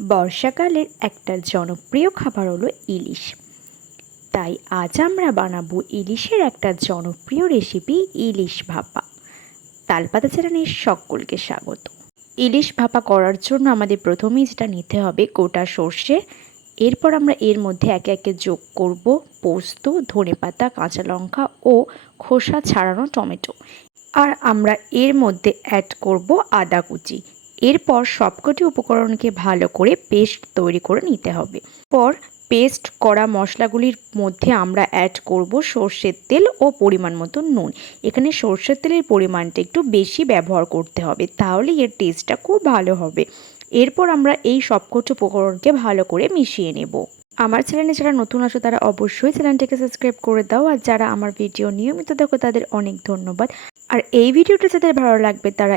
বর্ষাকালের একটা জনপ্রিয় খাবার হলো ইলিশ। তাই আজ আমরা বানাবো ইলিশের একটা জনপ্রিয় রেসিপি, ইলিশ ভাপা। তালপাতা চ্যানেলে সকলকে স্বাগত। ইলিশ ভাপা করার জন্য আমাদের প্রথমেই যেটা নিতে হবে গোটা সর্ষে। এরপর আমরা এর মধ্যে একে একে যোগ করব পোস্ত, ধনেপাতা, কাঁচা লঙ্কা ও খোসা ছাড়ানো টমেটো। আর আমরা এর মধ্যে অ্যাড করব আদা কুচি। এরপর সবকটি উপকরণকে ভালো করে পেস্ট তৈরি করে নিতে হবে। পর পেস্ট করা মশলাগুলির মধ্যে আমরা অ্যাড করব সর্ষের তেল ও পরিমাণ মতো নুন। এখানে সর্ষের তেলের পরিমাণটা একটু বেশি ব্যবহার করতে হবে, তাহলে এর টেস্টটা খুব ভালো হবে। এরপর আমরা এই সবকটি উপকরণকে ভালো করে মিশিয়ে নেব। আমার চ্যানেলে যারা নতুন আসো তারা অবশ্যই চ্যানেলটিকে সাবস্ক্রাইব করে দাও, আর যারা আমার ভিডিও নিয়মিত দেখো তাদের অনেক ধন্যবাদ। আর এই ভিডিওটা যাদের ভালো লাগবে তারা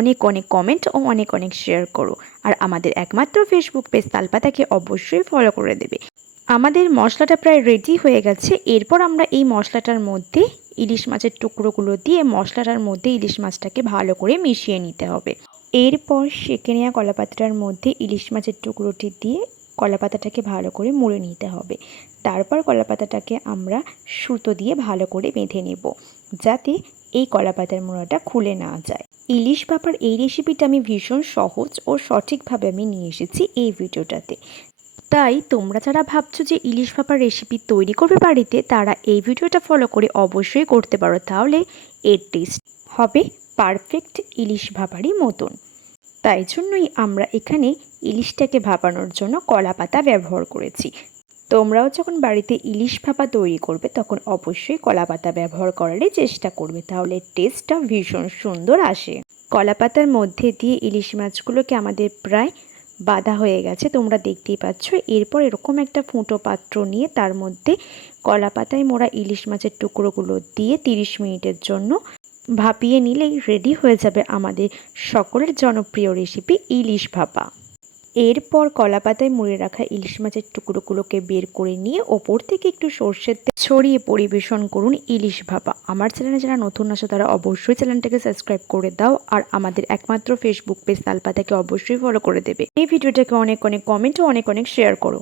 অনেক অনেক কমেন্ট ও অনেক অনেক শেয়ার করো। আর আমাদের একমাত্র ফেসবুক পেজ তালপাতাকে অবশ্যই ফলো করে দেবে। আমাদের মশলাটা প্রায় রেডি হয়ে গেছে। এরপর আমরা এই মশলাটার মধ্যে ইলিশ মাছের টুকরোগুলো দিয়ে মশলাটার মধ্যে ইলিশ মাছটাকে ভালো করে মিশিয়ে নিতে হবে। এরপর সেঁকে নেওয়া কলাপাতাটার মধ্যে ইলিশ মাছের টুকরোটি দিয়ে কলাপাতাটাকে ভালো করে মুড়ে নিতে হবে। তারপর কলাপাতাটাকে আমরা সুতো দিয়ে ভালো করে বেঁধে নেব, যাতে এই কলাপাতার মোড়াটা খুলে না যায়। ইলিশ ভাপার এই রেসিপিটা আমি ভীষণ সহজ ও সঠিকভাবে আমি নিয়ে এসেছি এই ভিডিওটাতে। তাই তোমরা যারা ভাবছো যে ইলিশ ভাপার রেসিপি তৈরি করবে বাড়িতে, তারা এই ভিডিওটা ফলো করে অবশ্যই করতে পারো, তাহলে এর টেস্ট হবে পারফেক্ট ইলিশ ভাপারই মতন। তাই জন্যই আমরা এখানে ইলিশটাকে ভাপানোর জন্য কলা পাতা ব্যবহার করেছি। তোমরাও যখন বাড়িতে ইলিশ ভাপা তৈরি করবে তখন অবশ্যই কলা পাতা ব্যবহার করারই চেষ্টা করবে, তাহলে টেস্টটা ভীষণ সুন্দর আসে। কলা পাতার মধ্যে দিয়ে ইলিশ মাছগুলোকে আমাদের প্রায় বাঁধা হয়ে গেছে, তোমরা দেখতেই পাচ্ছ। এরপর এরকম একটা ফুটো পাত্র নিয়ে তার মধ্যে কলা পাতায় মোড়া ইলিশ মাছের টুকরোগুলো দিয়ে 30 মিনিটের জন্য ভাপিয়ে নিলেই রেডি হয়ে যাবে আমাদের সকলের জনপ্রিয় রেসিপি ইলিশ ভাপা। এরপর কলাপাতায় মুড়ে রাখা ইলিশ মাছের টুকরোগুলোকে বের করে নিয়ে ওপর থেকে একটু সর্ষের তেল ছড়িয়ে পরিবেশন করুন ইলিশ ভাপা। আমার চ্যানেলে যারা নতুন আসো তারা অবশ্যই চ্যানেলটাকে সাবস্ক্রাইব করে দাও, আর আমাদের একমাত্র ফেসবুক পেজ তালপাতাকে অবশ্যই ফলো করে দেবে। এই ভিডিওটাকে অনেক অনেক কমেন্ট ও অনেক অনেক শেয়ার করো।